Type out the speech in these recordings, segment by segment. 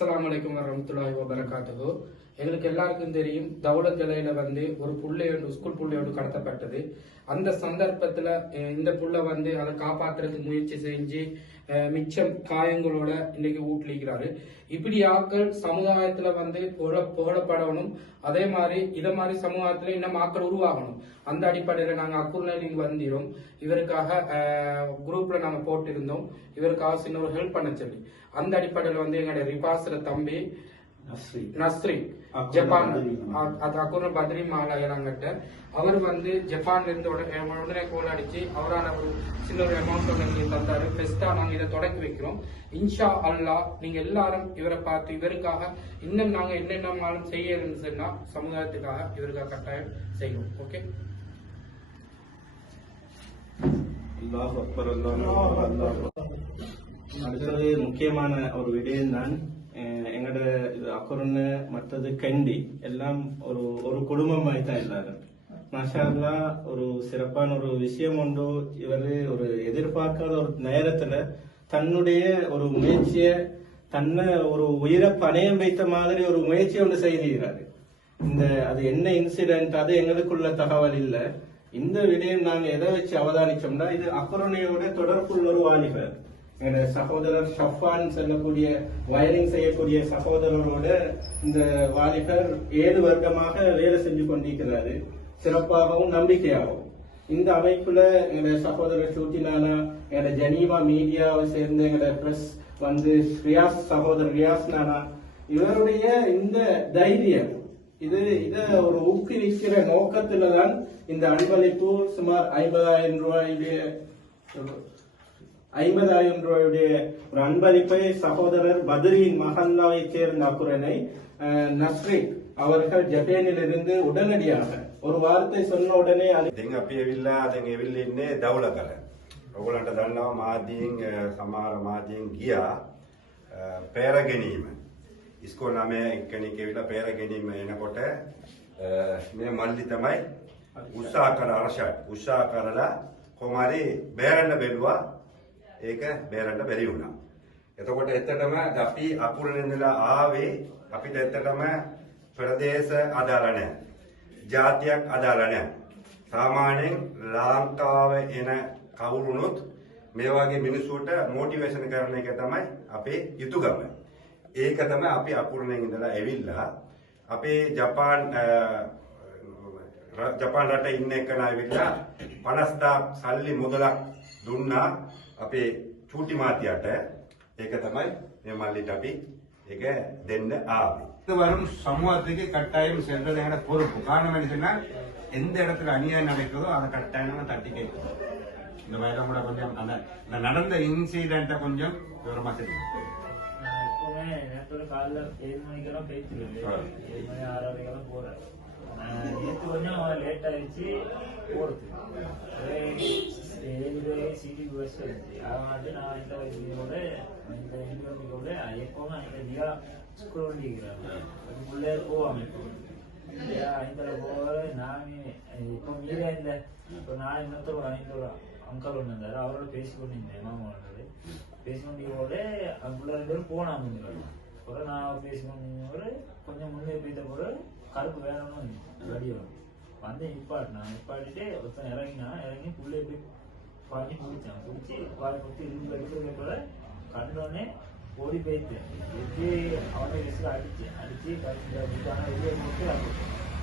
அஸ்ஸலாமு அலைக்கும் வரஹ்மத்துல்லாஹி வபரகாத்துஹு. எங்களுக்கு எல்லாருக்கும் தெரியும், தௌலத் இலையில ஒரு புள்ளையோடு ஸ்கூல் புள்ளையோடு கடத்தப்பட்டது. அந்த சந்தர்ப்பத்துல இந்த புள்ள அதை காப்பாத்துறதுக்கு முயற்சி செஞ்சு மிச்சம் காயங்களோட இன்னைக்கு ஊட்டிக்கிறாரு. இப்படி ஆக்கள் சமுதாயத்துல புகழப்படணும். அதே மாதிரி இத மாதிரி சமுதாயத்துல இன்னும் ஆக்கள் உருவாகணும். அந்த அடிப்படையில நாங்க அக்குர்நலிங் வந்திரோம். இவருக்காக குரூப்ல நாங்க போட்டிருந்தோம். இவருக்காக சின்ன ஒரு ஹெல்ப் பண்ண சொல்லி அந்த அடிப்படையில எங்களுடைய ரிபாஸ்ல தம்பி நஸ்ரி ஜப்பான் அக்குர்ன பத்ரி மாலாயராங்கிட்ட அவர் ஜப்பான்ல இருந்து உடனே கோல் அடிச்சு அவரான ஒரு சின்ன ஒரு அமௌண்ட் எங்களுக்கு தந்தாரு. பெஸ்டா நாங்க இதை தொடக்கி வைக்கிறோம். இன்ஷா அல்லாஹ் நீங்க எல்லாரும் இவரை பார்த்து இவருக்காக இன்னும் நாங்க என்னென்ன செய்ய இருந்துச்சுன்னா சமுதாயத்துக்காக இவருக்காக கட்டாயம் செய்வோம். ஓகே, அடுத்தது முக்கியமான ஒரு விடயம் தான் எங்களோட அக்குரன்னு மற்றது கண்டி எல்லாம் ஒரு ஒரு குடும்பமாய் தான் எல்லாரும். மாஷா அல்லாஹ் ஒரு சிறப்பான ஒரு விஷயம் உண்டு. இவரு ஒரு எதிர்பார்க்காத ஒரு நேரத்துல தன்னுடைய ஒரு முயற்சிய தன்னை ஒரு உயிரை பணயம் வைத்த மாதிரி ஒரு முயற்சி ஒன்று செய்கிறாரு. அது என்ன இன்சிடென்ட் அது எங்களுக்குள்ள தகவல் இல்ல. இந்த விடயம் நாங்க எதை வச்சு அவதானிச்சோம்னா, இது அக்குரணையோட தொடர்புள்ள ஒரு வாலிபர் எங்க சகோதரர் ஷஃபான் செல்லக்கூடிய வயரிங் செய்யக்கூடிய சகோதரரோட இந்த வாலிபர் 7 வருடமாக வேலை செஞ்சு கொண்டிருக்கிறாரு, சிறப்பாகவும் நம்பிக்கையாகவும். இந்த அமைப்புல எங்க சகோதரர் ஷூட்டினானா எங்க ஜெனீவா மீடியாவை சேர்ந்த எங்க பிரஸ் ரியாஸ் சகோதரர் ரியாஸ் நானா இவருடைய இந்த தைரியம் இத ஒரு ஊக்குவிக்கிற நோக்கத்துலதான் இந்த அன்பளிப்பு சுமார் 50,000 ரூபாயுடைய ஒரு அன்பளிப்பை சகோதரர் பத்ரியின் மஹல்லாவை சேர்ந்த அக்குரனை நஸ்ரி அவர்கள் ஜப்பானில் இருந்து உடனடியாக ஒரு வார்த்தை சொன்ன உடனே ඔගලන්ට දන්නවා මාධ්‍යයෙන් සමහර මාධ්‍යයෙන් ගියා පෙර ගැනීම ඉස්කෝල 9 එක්කෙනෙක් ඇවිල්ලා පෙර ගැනීම එනකොට මේ මල්ලි තමයි උත්සාහ කරලා කොහොමරි බේරන්න බැලුවා. ඒක බේරන්න බැරි වුණා. එතකොට ඇත්තටම අපි අකුරෙන් ඉඳලා ආවේ අපිට ඇත්තටම ප්‍රදේශ අදාළ නැහැ, ජාතියක් අදාළ නැහැ. සාමාන්‍යයෙන් ලංකාවේ එන කවුරුනොත් මේ වගේ මිනිස්සුන්ට මොටිවේෂන් කරන එක තමයි අපේ යුතුයකම. ඒක තමයි අපි අකුරණෙන් ඉඳලා ඇවිල්ලා අපේ ජපාන් රටේ ඉන්න එකන ඇවිල්ලා 50,000 සල්ලි මුදලක් දුන්නා අපේ චූටි මාතියට. ඒක තමයි මේ මල්ලිට අපි ඒක දෙන්න ආවේ. இது வரும் சமூகத்துக்கு கட்டாயம் சென்றது என பொறுப்பு. காரணம் என்னன்னா, எந்த இடத்துல அநியாயம் நடக்கிறதோ அதை கட்டாயமா தட்டி கேட்கணும். இந்த வயதை கூட கொஞ்சம் அந்த நடந்த இன்சிடென்ட்டை கொஞ்சம் விவரமா தெரியும். நேற்று காலைல 7 மணிக்கெல்லாம் பேசிருக்கேன். 7 மணி 6:30 போறேன். நேற்று கொஞ்சம் லேட் ஆயிடுச்சு போறது. 7 சிடி பஸ் வந்துச்சு. அதனால நான் இந்த இதோட எப்பவுமே அந்த தியா ஸ்கூல் வண்டிக்கிறாங்க. அதுக்குள்ளே போவாங்க. ஐந்தரை போக நானே இப்போ மீறே இல்லை. இப்போ நான் இன்னொருத்தர் 5 அங்கல் ஒன்று இருந்தாரு, அவரோட பேசிக்கொண்டிருந்தேன். மாமாவோட பேசிக்கொண்டியோட அதுக்குள்ள 2 பேரும் போனாங்க. கூட நான் பேசிக்கொண்டியோட கொஞ்சம் முன்னே போய்த்த கூட கருப்பு வேணும்னு ரெடி வரும் நிப்பாட்டிட்டு ஒருத்தன் இறங்கி புள்ளைய போய் பாடி பிடிச்சான். பிடிச்சி பாடி கொடுத்து இருந்து எடுக்கிறத கூட கண்டோடனே ஓடி போயிட்டு எப்படி அவனை விசில் அடிச்சு கடிச்சு வெளியே போட்டு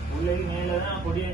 பிள்ளைக்கு மேலே தான் கொடிய